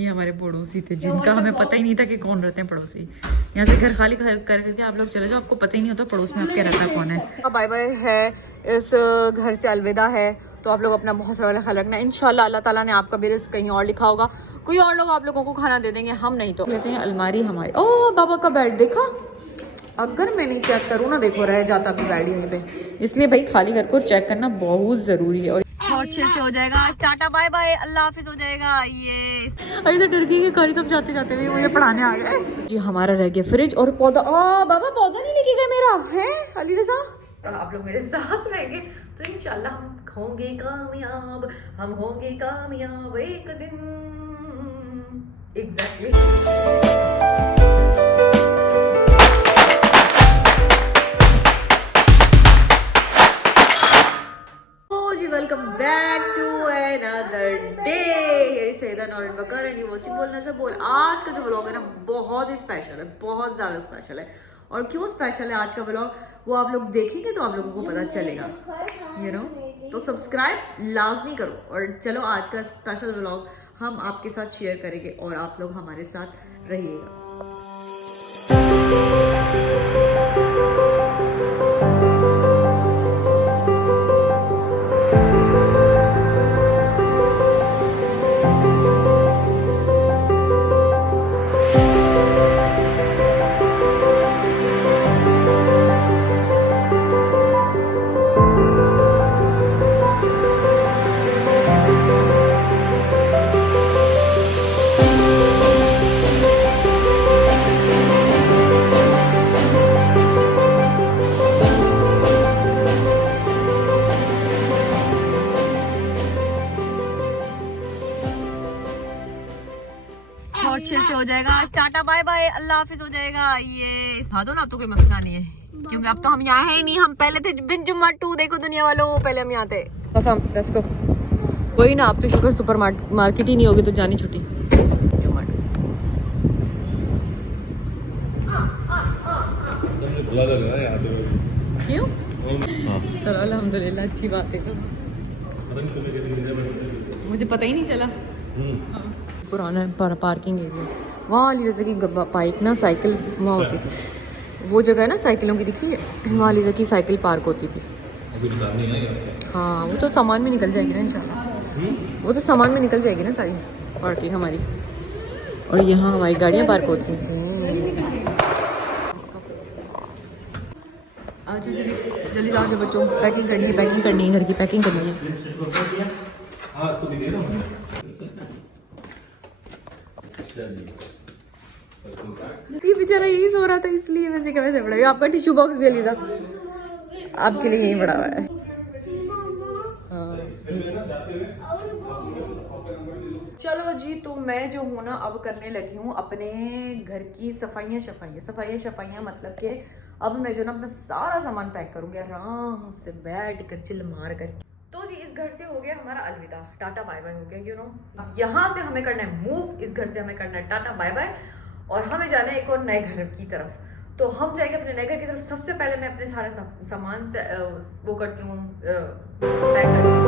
ये हमारे पड़ोसी थे जिनका हमें पता ही नहीं था कि कौन रहते हैं पड़ोसी। यहाँ से घर खाली कर करके आप लोग चले जाओ, आपको पता ही नहीं होता पड़ोस में आपके रहता कौन है। बाय बाय है, इस घर से अलविदा है। तो आप लोग अपना बहुत सारा ख्याल रखना। इंशाल्लाह अल्लाह ताला ने आपका भी रिस्क कहीं और लिखा होगा, कोई और लोग आप लोगों को खाना दे देंगे, हम नहीं। तो लेते हैं अलमारी हमारी। ओह बाबा का बेड देखा, अगर मैं नहीं चेक करूँ ना देखो रह जाता भी बेड यहीं पे, इसलिए भाई खाली घर को चेक करना बहुत जरूरी है। और अच्छे से हो जाएगा आज, टाटा बाय बाय, अल्लाह हाफिज हो जाएगा। ये अभी तो टर्की के कारी सब जाते जाते हुए मुझे पढ़ाने आ गए जी। हमारा रह गया फ्रिज और पौधा। बाबा पौधा नहीं लेके गए मेरा है अली रजा, और आप लोग मेरे साथ रहेंगे तो इंशाल्लाह हम होंगे कामयाब, हम होंगे कामयाब एक दिन। Exactly welcome back to another day. ये सैयदन और बकर एंड यू वाचिंग बोलना से बोल। आज का जो व्लॉग है ना बहुत ही स्पेशल है, बहुत ज़्यादा स्पेशल है। और क्यों स्पेशल है आज का व्लॉग वो आप लोग देखेंगे तो आप लोगों को पता चलेगा, यू नो। तो सब्सक्राइब लाजमी करो। और चलो आज का स्पेशल व्लॉग हम आपके साथ शेयर करेंगे और आप लोग हमारे साथ रहिएगा। अच्छे से हो जाएगा आज, टाटा बाय बाय, अल्लाह हाफिज हो जाएगा। ये खा दो ना, अब तो कोई मसला नहीं है क्योंकि अब तो हम यहाँ है ही नहीं। हम पहले थे बिन जुम्मा 2, देखो दुनिया वालों, पहले हम यहाँ थे बस। हम दस को वही ना, अब तो शुक्र सुपर मार्केट ही नहीं होगी तो जानी छुट्टी। क्यों? चलो अल्हम्दुलिल्लाह, अच्छी बात है। मुझे पता ही नहीं चला। पुराना पार्किंग एरिया, वहाँ वाली जगह की बाइक ना साइकिल वहाँ होती थी, वो जगह है ना साइकिलों की दिख रही है, वहाँ वाली जगह की साइकिल पार्क होती थी। हाँ वो तो सामान में निकल जाएगी ना इंशाल्लाह, वो तो सामान में निकल जाएगी ना सारी पार्किंग हमारी। और यहाँ हमारी गाड़ियाँ पार्क होती थी। आज जल्दी जाओ बच्चों, पैकिंग करनी है, पैकिंग करनी है, घर की पैकिंग करनी है। ये बेचारा यही सो रहा था इसलिए वैसे का वैसे पड़ा। ये आपका टिश्यू बॉक्स भी अली था, आपके लिए यही पड़ा हुआ है। चलो जी, तो मैं जो हूँ ना अब करने लगी हूँ अपने घर की सफाइयाँ मतलब कि अब मैं जो ना अपना सारा सामान पैक करूँगी आराम से बैठ कर चिल मार कर। तो जी इस घर से हो गया हमारा अलविदा, टाटा बाय बाय हो गया, यू नो। अब यहाँ से हमें करना है मूव, इस घर से हमें करना है टाटा बाय बाय और हमें जाना है एक और नए घर की तरफ। तो हम जाएंगे अपने नए घर की तरफ। सबसे पहले मैं अपने सारे सामान से वो करती हूँ, पैक करती हूँ।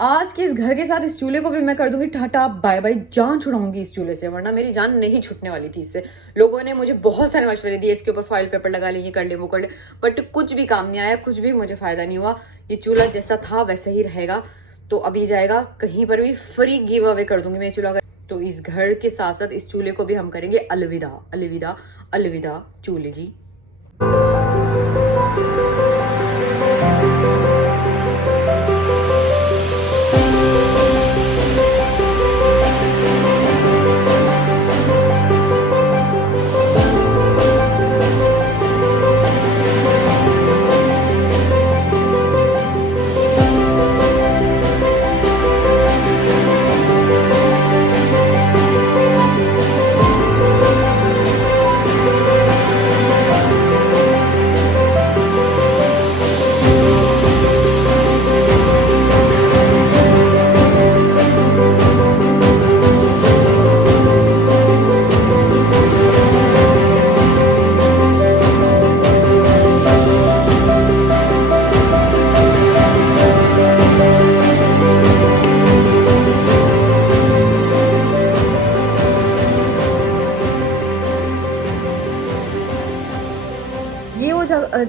आज के इस घर के साथ इस चूल्हे को भी मैं कर दूंगी टाटा बाय बाय, जान छुड़ाऊंगी इस चूल्हे से, वरना मेरी जान नहीं छूटने वाली थी इससे। लोगों ने मुझे बहुत सारे मशवरे दिए, इसके ऊपर फॉइल पेपर लगा ले, ये कर ले, वो कर ले, बट कुछ भी काम नहीं आया, कुछ भी मुझे फायदा नहीं हुआ। ये चूल्हा जैसा था वैसा ही रहेगा। तो अभी जाएगा कहीं पर भी फ्री गिव अवे कर दूंगी मैं चूल्हा। तो इस घर के साथ साथ इस चूल्हे को भी हम करेंगे अलविदा, अलविदा, अलविदा चूल्हे जी।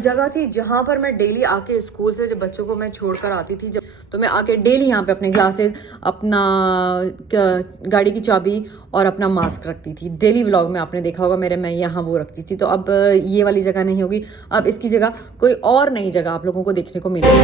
जगह थी जहाँ पर मैं डेली आके स्कूल से जब बच्चों को मैं छोड़कर आती थी जब, तो मैं आके डेली यहाँ पे अपने ग्लासेस, अपना गाड़ी की चाबी और अपना मास्क रखती थी। डेली व्लॉग में आपने देखा होगा मेरे, मैं यहाँ वो रखती थी। तो अब ये वाली जगह नहीं होगी, अब इसकी जगह कोई और नई जगह आप लोगों को देखने को मिलेगी।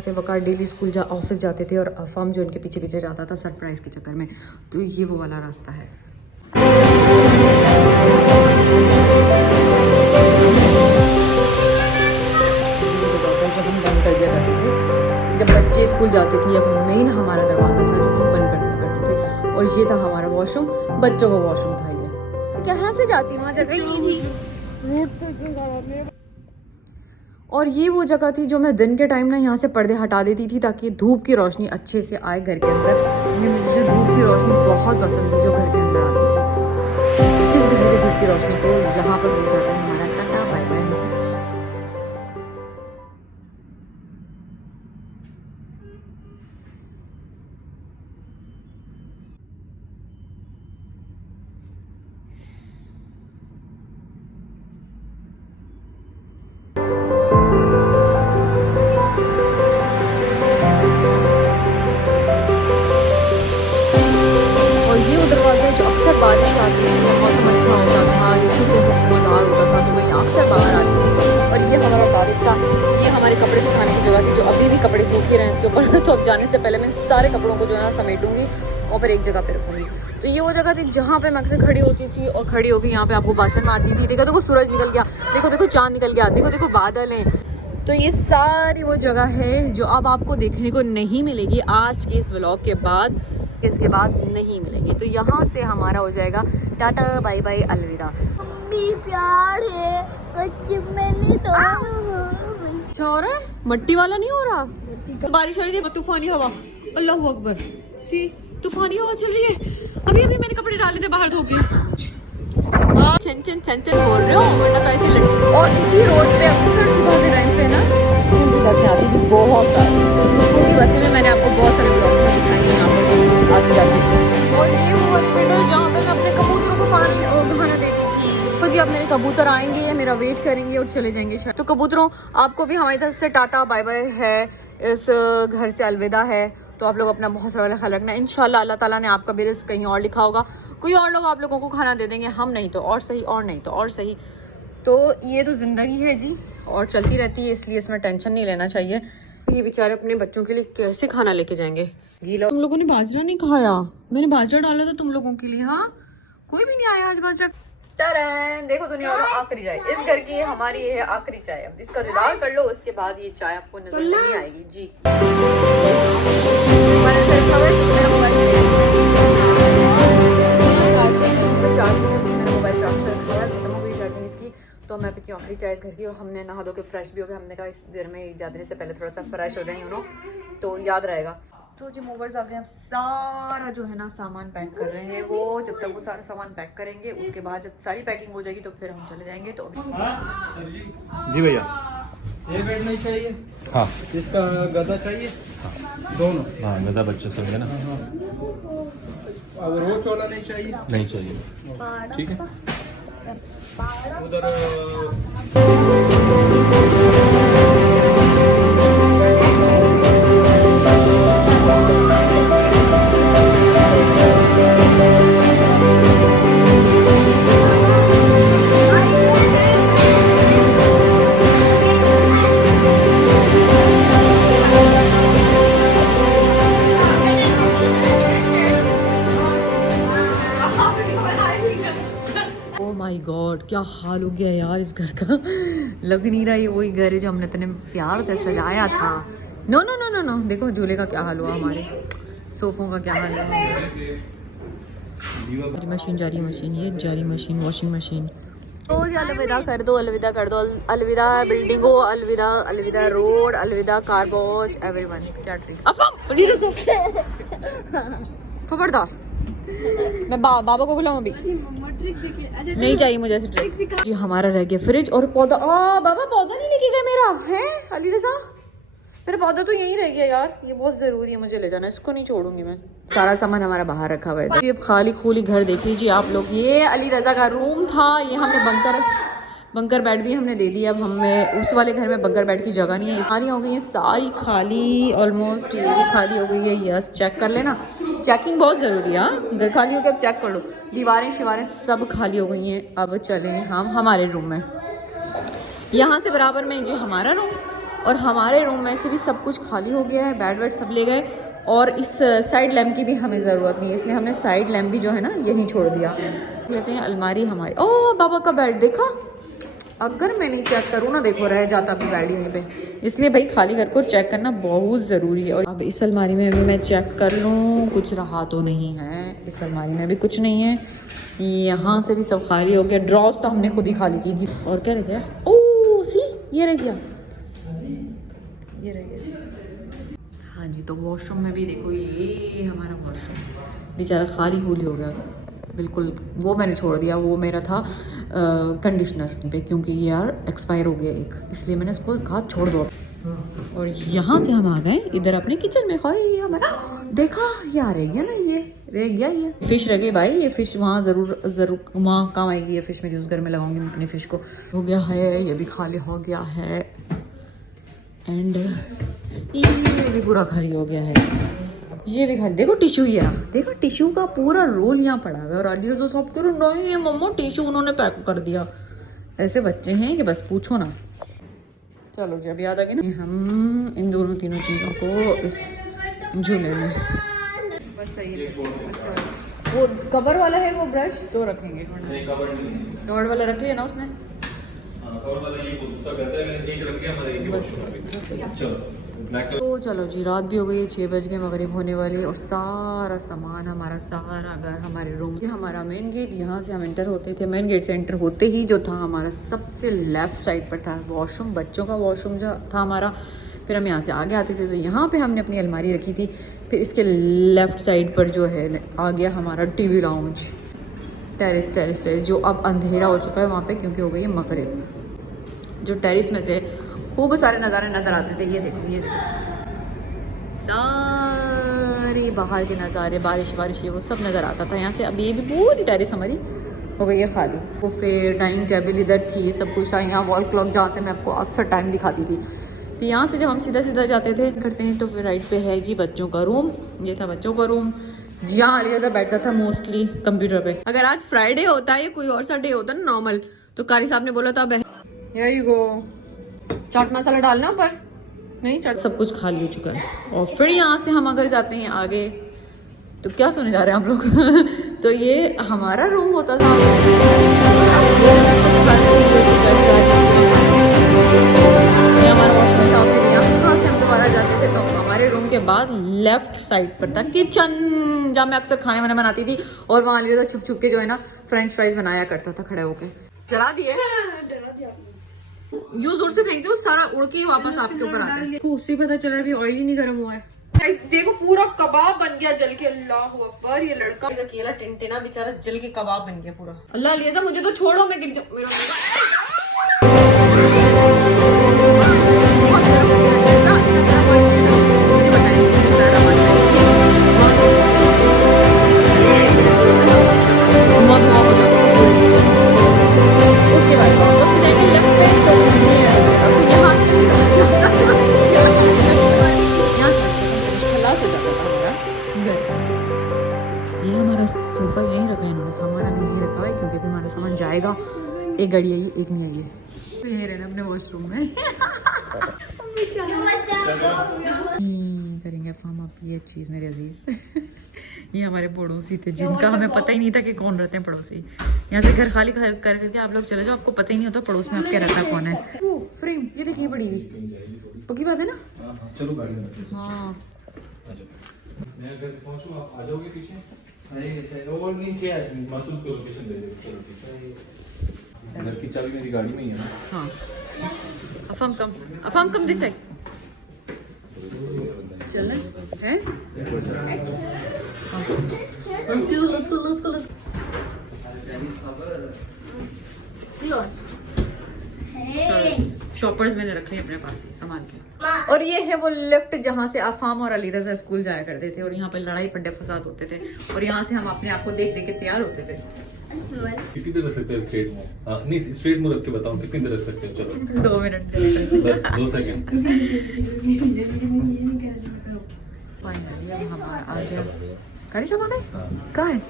से वकार डेली स्कूल ऑफिस जाते थे और फॉर्म जो उनके पीछे पीछे जाता था सरप्राइज के चक्कर में। तो ये वो वाला रास्ता है। जब हम बंद कर दिया करते थे जब बच्चे स्कूल जाते थे, या मेन हमारा दरवाजा था जो हम बंद कर दिया करते थे, और ये था हमारा वॉशरूम, बच्चों का वॉशरूम था। ये कहाँ से जाती, वहाँ जगह ही नहीं थी। और ये वो जगह थी जो मैं दिन के टाइम ना यहाँ से पर्दे हटा देती थी ताकि धूप की रोशनी अच्छे से आए घर के अंदर। मुझे धूप की रोशनी बहुत पसंद थी जो घर के अंदर आती थी। इस घर की धूप की रोशनी को यहाँ पर हो जाता है हमारा टाटा बाय बाय। बारिश आती थी, मौसम अच्छा होता था, ये खुद जैसे धुआंधार होता था, तो मैं यहाँ अक्सर बाहर आती थी। और ये हमारा टेरेस था, ये हमारे कपड़े सुखाने की जगह थी, जो अभी भी कपड़े सूख ही रहे हैं इसके ऊपर। तो अब जाने से पहले मैं सारे कपड़ों को जो है ना समेटूंगी और फिर एक जगह पे रखूंगी। तो ये वो जगह थी जहाँ पे मैं अक्सर खड़ी होती थी और खड़ी होकर यहाँ पे आपको भाषण मारती थी। देखो देखो सूरज निकल गया, देखो देखो चांद निकल गया, देखो देखो बादल हैं। तो ये सारी वो जगह है जो अब आपको देखने को नहीं मिलेगी आज के इस व्लॉग के बाद, इसके बाद नहीं मिलेंगे। तो यहाँ से हमारा हो जाएगा टाटा बाय बाय अलविदा। प्यार है कच्चे में तो हो रहा है, मट्टी वाला नहीं हो रहा। बारिश हो रही थी, तूफानी हवा, अल्लाह अकबर, सी तूफानी हवा चल रही है। अभी अभी मैंने कपड़े डाले थे बाहर धो के। छन छन छन छन बोल रहे हो, वरना तो ऐसे लटके। और इसी रोड पे अक्सर सुबह के टाइम पे ना स्कूल की बसें आती थी, बहुत सारी स्कूल की बसें में मैंने आपको बहुत सारे ब्लॉग में दिखाई है यहाँ पर आती जाती। और ये वो वाली विंडो जहाँ पे मैं अपने कबूतरों को पानी और खाना देती थी। तो जी अब मेरे कबूतर आएंगे, मेरा वेट करेंगे और चले जाएंगे शायद। तो कबूतरों, आपको भी हमारी तरफ से टाटा बाय बाय है, इस घर से अलविदा है। तो आप लोग अपना बहुत सारा ख्याल रखना। इंशाल्लाह अल्लाह ताला ने आपका भी रिस्क कहीं और लिखा होगा, कोई और लोग आप लोगों को खाना दे देंगे, हम नहीं तो और सही, और नहीं तो और सही। तो ये तो ज़िंदगी है जी, और चलती रहती है, इसलिए इसमें टेंशन नहीं लेना चाहिए। ये बेचारे अपने बच्चों के लिए कैसे खाना लेके जाएंगे। गीला, तुम लोगों ने बाजरा नहीं खाया, मैंने बाजरा डाला था तुम लोगों के लिए। हाँ, कोई भी नहीं आया आज बाजरा। तरन देखो दुनिया वालों, आखिरी चाय इस घर की है, हमारी है आखिरी चाय। अब इसका दीदार कर लो, उसके बाद ये चाय आपको नजर नहीं आएगी जी। तो मैं पीती हूँ आखिरी चाय इस घर की। और हमने नहा धो के फ्रेश भी हो गए। हमने कहा इस देर में जाने से पहले थोड़ा सा फ्रेश हो जाए, तो याद रहेगा। तो जो मूवर्स आ गए, हम सारा जो है ना सामान पैक कर रहे हैं। वो जब तक वो सारा सामान पैक करेंगे, उसके बाद जब सारी पैकिंग हो जाएगी तो फिर हम चले जाएंगे। तो जी भैया, ये बेड नहीं चाहिए? हाँ। इसका गदा चाहिए? हाँ। दोनों? हाँ, गदा बच्चे सब है ना। और वो चोला नहीं चाहिए? नहीं चाहिए, ठीक है। उधर माय गॉड, क्या हाल हो गया यार इस घर का। लग नहीं रहा ये वही घर है जो हमने इतने प्यार से सजाया था। No no no no no, देखो झूले का क्या हाल हुआ, हमारे सोफों का क्या हाल हुआ। मशीन, जारी मशीन, ये जारी मशीन, वॉशिंग मशीन। तो अलविदा कर दो, अलविदा कर दो, अलविदा बिल्डिंगों, अलविदा अलविदा रोड, अलविदा कार वॉश, एवरीवन। क्या ट्रिक खबरदार। मैं बाबा को बुलाऊं अभी? नहीं चाहिए मुझे ऐसी ट्रिक। जी हमारा रह गया फ्रिज और पौधा। बाबा पौधा नहीं लेके गए मेरा है अली रजा। मेरा पौधा तो यहीं रह गया यार, ये बहुत जरूरी है मुझे ले जाना, इसको नहीं छोड़ूंगी मैं। सारा सामान हमारा बाहर रखा हुआ है। अब खाली खुली घर देख लीजिए आप लोग। ये अली रजा का रूम था, ये हमने बंकर बेड भी हमने दे दिया। अब हमें उस वाले घर में बंकर बेड की जगह नहीं है, सारी हो गई है सारी खाली ऑलमोस्ट। ये भी खाली हो गई है। यस चेक कर लेना, चेकिंग बहुत ज़रूरी है। हाँ घर खाली हो गया, अब चेक कर लो। दीवारें शिवारें सब खाली हो गई हैं। अब चलें हम हमारे रूम में। यहाँ से बराबर में जी हमारा रूम, और हमारे रूम में से भी सब कुछ खाली हो गया है। बेड वेड सब ले गए, और इस साइड लैम्प की भी हमें ज़रूरत नहीं है, इसलिए हमने साइड लैम्प भी जो है ना यहीं छोड़ दिया। लेते हैं अलमारी हमारी। ओह बाबा का बेड देखा, अगर मैं नहीं चेक करूँ ना देखो रह जाता भी बेड यहीं पे, इसलिए भाई खाली घर को चेक करना बहुत ज़रूरी है। और अब इस अलमारी में भी मैं चेक कर लूँ, कुछ रहा तो नहीं है। इस अलमारी में भी कुछ नहीं है, यहाँ से भी सब खाली हो गया। ड्रॉज तो हमने खुद ही खाली की थी। और क्या रह गया? ओह सी ये रह गया, ये रह गया। हाँ जी तो वॉशरूम में भी देखो, ये हमारा वॉशरूम बेचारा खाली खूली हो गया बिल्कुल। वो मैंने छोड़ दिया, वो मेरा था कंडीशनर पे, क्योंकि ये यार एक्सपायर हो गया एक, इसलिए मैंने उसको कहा छोड़ दो। और यहाँ से हम आ गए इधर अपने किचन में। हाय ये हमारा देखा, ये आ रह गया ना, ये रह गया, ये फिश रह गई भाई। ये फिश वहाँ ज़रूर वहाँ काम आएगी। ये फिश मेरी उस घर में लगाऊंगी मैं अपने फिश को। हो गया है, ये भी खाली हो गया है। एंड ये भी पूरा खाली हो गया है, ये भी खाली। देखो टिश्यू, ये रहा देखो टिश्यू का पूरा रोल यहाँ पड़ा हुआ है। और अली तो सब करो नहीं है मम्मा, टिश्यू उन्होंने पैक कर दिया। ऐसे बच्चे हैं कि बस पूछो ना। चलो जी अब याद आ गया ना, हम इन दोनों तीनों चीज़ों को इस झूले में बस सही है। अच्छा वो कवर वाला है, वो ब्रश तो रखेंगे। कवर वाला रख लिया ना उसने। तो चलो जी रात भी हो गई है, 6 बज गए, मगरिब होने वाली। और सारा सामान हमारा, सारा घर, हमारे रूम, ये हमारा मेन गेट। यहाँ से हम एंटर होते थे, मेन गेट से एंटर होते ही जो था हमारा सबसे लेफ्ट साइड पर था वॉशरूम, बच्चों का वॉशरूम जो था हमारा। फिर हम यहाँ से आगे आते थे तो यहाँ पे हमने अपनी अलमारी रखी थी। फिर इसके लेफ्ट साइड पर जो है आ गया हमारा टीवी लाउंज, टेरेस जो अब अंधेरा हो चुका है वहाँ पे, क्योंकि हो गई है मगरिब। जो टेरेस में से खूब सारे नज़ारे नज़र आते थे। ये देखो, ये देखो सारे बाहर के नज़ारे, बारिश वारिश ये वो सब नज़र आता था यहाँ से। अब ये भी पूरी टेरेस हमारी हो गई है खाली। वो फिर डाइनिंग टेबल इधर थी, ये सब कुछ था। यहाँ वॉल क्लॉक जहाँ से मैं आपको अक्सर टाइम दिखाती थी। फिर यहाँ से जब हम सीधा सीधा जाते थे करते हैं तो फिर राइट पे है जी बच्चों का रूम। ये था बच्चों का रूम, जहाँ अली रज़ा बैठता था मोस्टली कंप्यूटर पे। अगर आज फ्राइडे होता है या कोई और सा डे होता ना नॉर्मल, तो कारी साहब ने बोला था यही गो चाट मसाला डालना ऊपर, नहीं चाट। सब कुछ खाली हो चुका है। और फिर यहाँ से हम अगर जाते हैं आगे तो क्या सुने जा रहे हैं आप लोग तो ये हमारा रूम होता था। ये हमारा वॉशरूम था। फिर यहाँ से हम दोबारा जाते थे तो हमारे रूम के बाद लेफ्ट साइड पर था किचन, जहाँ मैं अक्सर खाने वाने बनाती थी। और वहाँ लिए छुप छुप के जो है ना फ्रेंच फ्राइज बनाया करता था खड़े होके। जला दिए, यूं जोर से फेंकते हो सारा उड़ के वापस आपके ऊपर आता है। उससे पता चल रहा है ऑयल ही नहीं गर्म हुआ है। देखो पूरा कबाब बन गया जल के। अल्लाह अकबर, ये लड़का अकेला टिनटिना बेचारा जल के कबाब बन गया पूरा। अल्लाह लिया मुझे तो छोड़ो, मैं गिर जाऊं। मेरा बहुत गर्म हो गया, मुझे बताएं। उसके बाद वापस जाएंगे लेफ्ट पे तो यहाँ खलास हो जाता था हमारा घर। ये हमारा सोफा यहीं रखा है इन्होंने, सामान अभी यहीं रखा है क्योंकि अभी हमारा सामान जाएगा। एक गाड़ी आई एक नहीं आई है, तो यही रहना अपने वॉशरूम में। करेंगे हम आप ये चीज़ मेरे अजीज। ये हमारे पड़ोसी थे जिनका हमें पता ही नहीं था कि कौन रहते हैं पड़ोसी। यहाँ से घर खाली कर करके आप लोग चले जाओ, आपको पता ही नहीं होता पड़ोस में आपके रहता कौन है। वो फ्रेम ये देखिए बड़ी हुई, पक्की बात है ना। चलो गाड़ी में। हाँ मैं अगर पहुंचूं आप आ जाओगे पीछे। और नीचे मासूम को लोकेशन दे दे। घर की चाबी मेरी गाड़ी में ही है ना। हाँ अफम कम दिस है। चले हैं? शॉपर्स मैंने रख लिए अपने पास ही संभाल के। और ये है वो लिफ्ट जहाँ से आफाम और अली रजा स्कूल जाया करते थे और यहाँ पे लड़ाई पड्डे फसाद होते थे और यहाँ से हम अपने आप को देख देख के तैयार होते थे। कितनी देर रख सकते हैं स्ट्रेट में? हाँ, नहीं स्ट्रेट में रख के बताओ कितनी देर रख सकते हैं? चलो 2 मिनट बस 2 सेकंड। फाइनली हम आ गए। कारी सब आ गए? कहाँ है?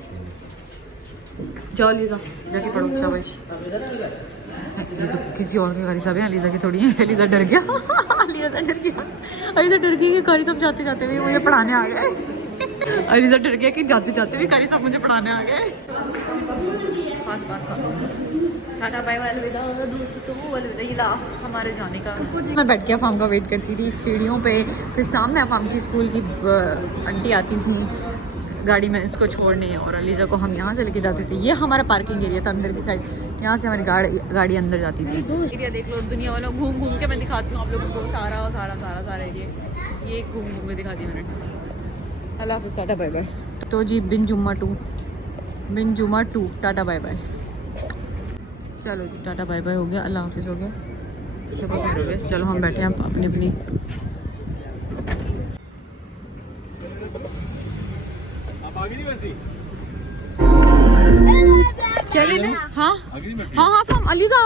जाओ लीजा जाके पढ़ो शाबाश। ये तो किसी और की कारी साहब है, अलीजा की थोड़ी है। अलीजा डर गया। अलीजा डर गया। अलीजा डर गई कि कारी साहब जाते जाते भी मुझे पढ़ाने आ गए। अलीजा डर गया कि जाते जाते भी कारी साहब मुझे पढ़ाने आ गए। टाटा बाय बाय अलविदा दोस्तों, अलविदा। ये लास्ट हमारे जाने का। मैं बैठ के अफाम का वेट करती थी सीढ़ियों पे, फिर सामने अफाम की स्कूल की आंटी आती थी गाड़ी में इसको छोड़ने और अलीजा को हम यहाँ से लेके जाते थे। ये हमारा पार्किंग एरिया था अंदर की साइड, यहाँ से हमारी गाड़ी अंदर जाती थी। एरिया देख लो, दुनिया वालों घूम घूम के मैं दिखाती हूँ आप लोगों को सारा एरिया। ये घूम घूम के दिखाती हूँ मैंने। अल्लाह हाफ़िज़, टाटा बाय बाय। तो जी बिन जुम्मा टू टाटा बाय बाय। चलो जी टाटा बाय बाय हो गया, अल्लाह हाफ़िज़ हो गया, सब खैर हो गया। चलो हम बैठे हैं अपनी अपनी। आगे नहीं बैठी? क्या लेना? हाँ आगे नहीं बैठी? हाँ हम अलीजा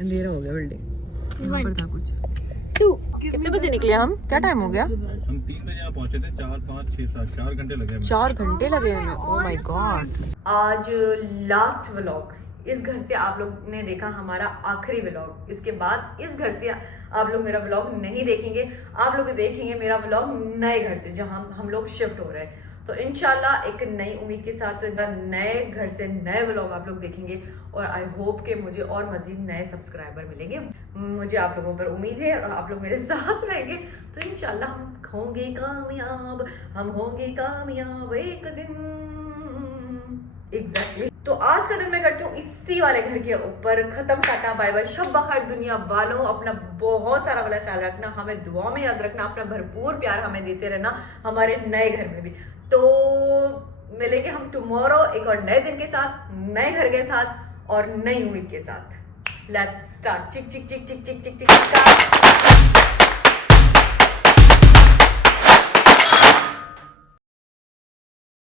अंधेरा हो गया बिल्डिंग। यहाँ पर था कुछ। 2 कितने बजे निकले हम? क्या टाइम हो गया? हम 3 बजे यहाँ पहुँचे थे। 4, 5, 6, 7 4 घंटे लगे हमें। 4 घंटे लगे हमें। Oh my God. आज लास्ट व्लॉग। इस घर से आप लोग ने देखा हमारा आखिरी व्लॉग। इसके बाद इस घर से आप लोग मेरा व्लॉग नहीं देखेंगे, आप लोग देखेंगे मेरा व्लॉग नए घर से जहां हम लोग शिफ्ट हो रहे हैं। तो इंशाल्लाह एक नई उम्मीद के साथ नए घर से नए व्लॉग आप लोग देखेंगे और आई होप कि मुझे और मजीद नए सब्सक्राइबर मिलेंगे। मुझे आप लोगों पर उम्मीद है और आप लोग मेरे साथ रहेंगे तो इंशाल्लाह हम होंगे कामयाब एक दिन। एग्जैक्टली। तो आज का दिन मैं करती हूँ इसी वाले घर के ऊपर खत्म। टाटा बाय बाय, शब बखैर दुनिया वालों। अपना बहुत सारा वाला ख्याल रखना, हमें दुआ में याद रखना, अपना भरपूर प्यार हमें देते रहना हमारे नए घर में भी। तो मिलेंगे हम टुमारो एक और नए दिन के साथ, नए घर के साथ और नई उम्मीद के साथ। Let's start. चिक चिक चिक चिक चिक चिक चिक स्टार्ट।